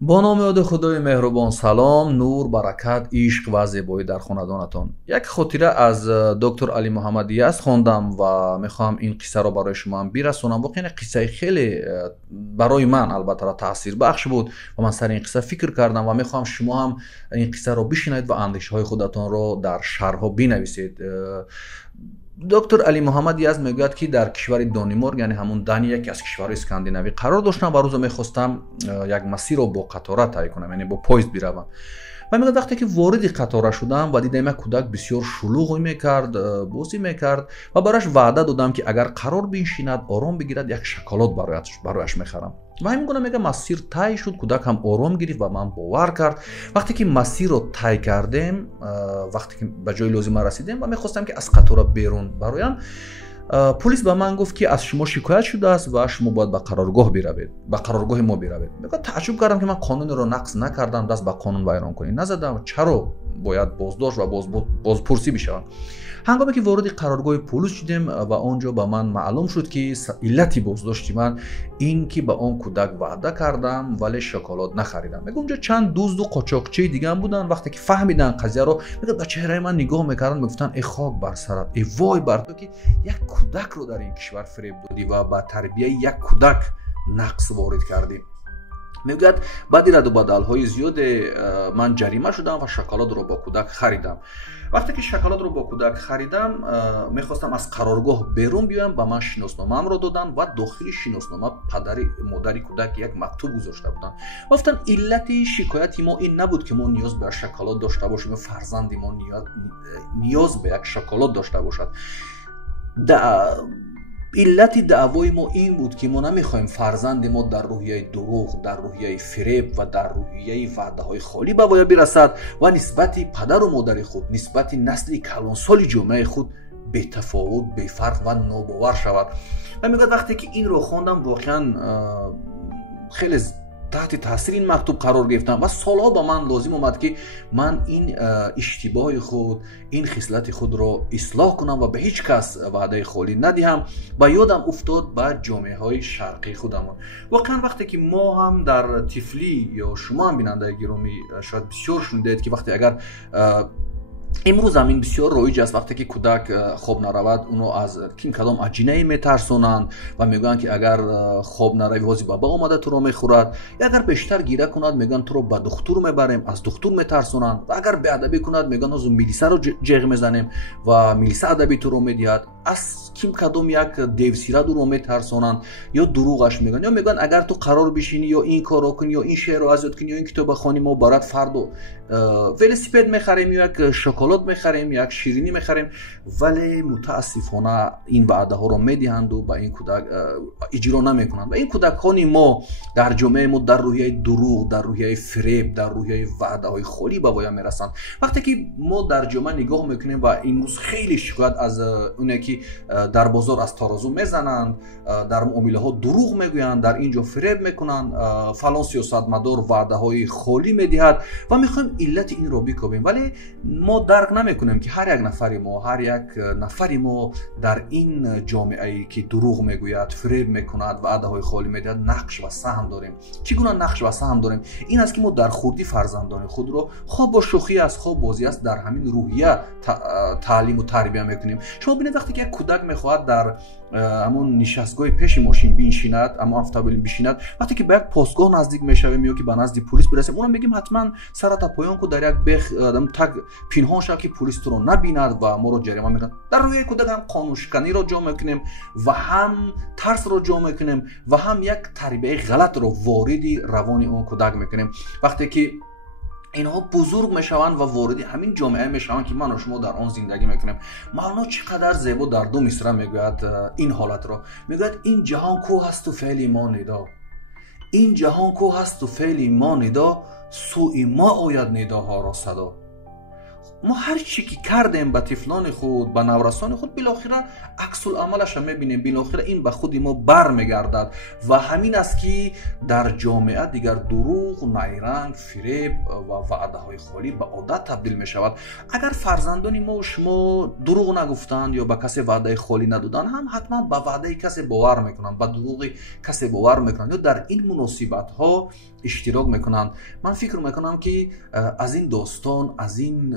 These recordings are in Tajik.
бо номи ёди худои меҳрубон салом, нур, баракат, ишқ ва зебоӣ дар хонадонатон. Як хотира аз доктор Али Муҳаммадияз хондам ва мехоҳам ин қиссаро барои шумоам бирасонам. Воқеан қиссаи хеле барои ман албатта таъсирбахш буд ва ман сари ин қисса фикр кардам ва мехоҳам шумо ҳам ин қиссаро бишунавед ва андешаҳои худатонро дар шарҳҳо бинависед. доктор Али Муҳаммадияз мегӯяд ки дар кишвари Донеморк, яъне ҳамун Дания, яке аз кишварҳои скандинавӣ қарор доштам ва рӯза мехостам як масирро бо қатора тай кунам, яъне бо поезд биравам. ва мегӯяд вақте ки вориди қатора шудам ва дидам як кӯдак бисёр шулуғ мекард, бозӣ мекард ва барояш ваъда додам ки агар қарор биншинад, ором бигирад, як шоколод барояш мехарам. ва ҳамин гуна мегӯям масир тай шуд, кӯдак ҳам ором гирифт ва ман бовар кард. вақте ки масирро тай кардем, вақте ки ба ҷои лозима расидем ва мехостам ки аз қатора берун бароям, пулис ба ман гуфт ки аз шумо шикоят шудааст ва шумо бояд ба қароргоҳ биравед, ба қароргоҳи мо биравед. Мегӯяд таъҷуб кардам ки ман қонунеро нақз накардам, даст ба қонун вайронкунӣ назадам, чаро бояд боздошт ва бозпурсӣ бишавам. ҳангоме ки вориди қароргоҳи пулис шудем ва он ҷо ба ман маълум шуд ки иллати боздошти ман ин ки ба он кӯдак ваъда кардам вале шоколод нахаридам. мегӯям онҷо чанд дузду қочоқчии дигаам буданд. вақте ки фаҳмиданд қазияро, мегӯяд ба чеҳраи ман нигоҳ мекарданд, мегуфтанд э хок бар сарат, э вой бар то ки як кӯдакро дар ин кишвар фиреб додӣ ва ба тарбияи як кӯдак нақс ворид кардӣ. мегӯяд баъди радубадалҳои зиёде ман ҷарима шудам ва шоколодро бо кӯдак харидам. вақте ки шоколодро бо кӯдак харидам, мехостам аз қароргоҳ берун биёям, ба ман шиносномаамро доданд ва дохили шиноснома падари модари кӯдак як мактуб гузошта буданд. гуфтанд иллати шикояти мо ин набуд ки мо ниёз ба шоколод дошта бошем ё фарзанди мо ниёз ба як шоколод дошта бошад. иллати даъвои мо ин буд ки мо намехоҳем фарзанди мо дар рӯҳияи дурӯғ, дар рӯҳияи фиреб ва дар рӯҳияи ваъдаҳои холӣ ба воя бирасад ва нисбати падару модари худ, нисбати насли калонсоли ҷомеаи худ бетафовут, бефарқ ва нобовар шавад. ва мегӯяд вақте ки инро хондам, воқеан хеле таҳти таъсири ин мактуб қарор гирифтам ва солҳо ба ман лозим омад ки ман ин иштибоҳи худ, ин хислати худро ислоҳ кунам ва ба ҳеҷ кас ваъдаи холӣ надиҳам. ба ёдам уфтод ба ҷомеаҳои шарқии худамон. воқеан вақте ки мо ҳам дар тифлӣ ё шумо ҳам бинандаи гиромӣ шояд бисёр шунидед ки вақте агар имрӯз ҳам ин бисёр роиҷ аст, вақте ки кӯдак хоб наравад, уно аз ким кадом аҷинае метарсонанд ва мегӯянд ки агар хоб наравӣ ҳози баба омада туро мехӯрад, ё агар бештар гира кунад мегӯянд туро ба духтур мебарем, аз духтур метарсонанд, ва агар беадабӣ кунад мегӯянд ҳозир милисаро ҷеғ мезанем ва милиса адабӣ туро медиҳад, аз ким кадом як девсираduро метарсонанд ё дурӯғаш мегӯянд, ё мегӯянд агар ту қарор бишинӣ ё ин корро кунӣ ё ин шеърро азёд кунӣ ё ин китоба хонӣ, мо барояд фарду велосипед мехарем ё як шоколод мехарем, як ширинӣ мехарем. вале мутаассифона ин ваъдаҳоро медиҳанду ба ин кӯдак иҷро намекунанд. ва ин кӯдакони мо дар ҷомеаи мо дар рӯҳияи дурӯғ, дар рӯҳияи фиреб, дар рӯҳияи ваъдаҳои холӣ ба воя мерасанд. вақте ки мо дар ҷомеа нигоҳ мекунем ва имрӯз хеле шикоят аз оне ки дар бозор аз торозу мезананд, дар муомилаҳо дурӯғ мегӯянд, дар ин ҷо фиреб мекунанд, фалон сиёсатмадор ваъдаҳои холӣ медиҳад ва мехоҳем иллати инро бикобем. вале мо дарк намекунем ки ҳар як нафари мо дар ин ҷомеае ки дурӯғ мегӯяд, фиреб мекунад, ваъдаҳои холӣ медиҳад, нақш ва саҳм дорем. чӣ гуна нақш ва саҳм дорем? ин аст ки мо дар хурдӣ фарзандони худро хоҳ бо шӯхӣ аст, хоҳ бозӣ аст, дар ҳамин рӯҳия таълиму тарбия мекунем. шумо бинед вақте ки як кӯдак мехоҳад дар ҳамон нишастгоҳи пеши мошин биншинад, ҳамон автомобил биншинад, вақте ки ба як постгоҳ наздик мешавем ё ки ба назди пулис бирасем, онам мегӯем ҳатман сарата поён кун, дар як бех так пинҳон шав ки пулис туро набинад ва моро ҷарима мекунад. дар рӯяи кӯдак ҳам қонуншиканиро ҷо мекунем ва ҳам тарсро ҷо мекунем ва ҳам як тарбияи ғалатро вориди равони он кӯдак мекунем. вақте ки инҳо бузург мешаванд ва вориди ҳамин ҷомеа мешаванд ки ману шумо дар он зиндагӣ мекунем. мавлоно чӣ қадар зебо дар ду мисра мегӯяд ин ҳолатро. мегӯяд ин ҷаҳон кӯ ҳасту феъли мо нидо, ин ҷаҳон кӯ ҳасту феъли мо нидо, сӯи мо ояд нидоҳоро садо. ما هر چی که کردیم به طفلان خود به نورسان خود بالاخره عکس العملش میبینیم، بالاخره این به خود ما برمیگردد و همین است که در جامعه دیگر دروغ، نیرنگ، فریب و وعده های خالی به عادت تبدیل می شود. اگر فرزندان ما و شما دروغ نگفتند یا به کسی وعده خالی ندادند، هم حتما به وعده کسی باور میکنند، به دروغ کسی باور میکنند یا در این مناسبت ها اشتراک میکنند. من فکر میکنم که از این داستان، از این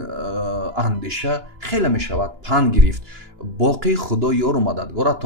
اندیشه خیلی می شود پند گرفت. باقی خدا یار و مددگارتان.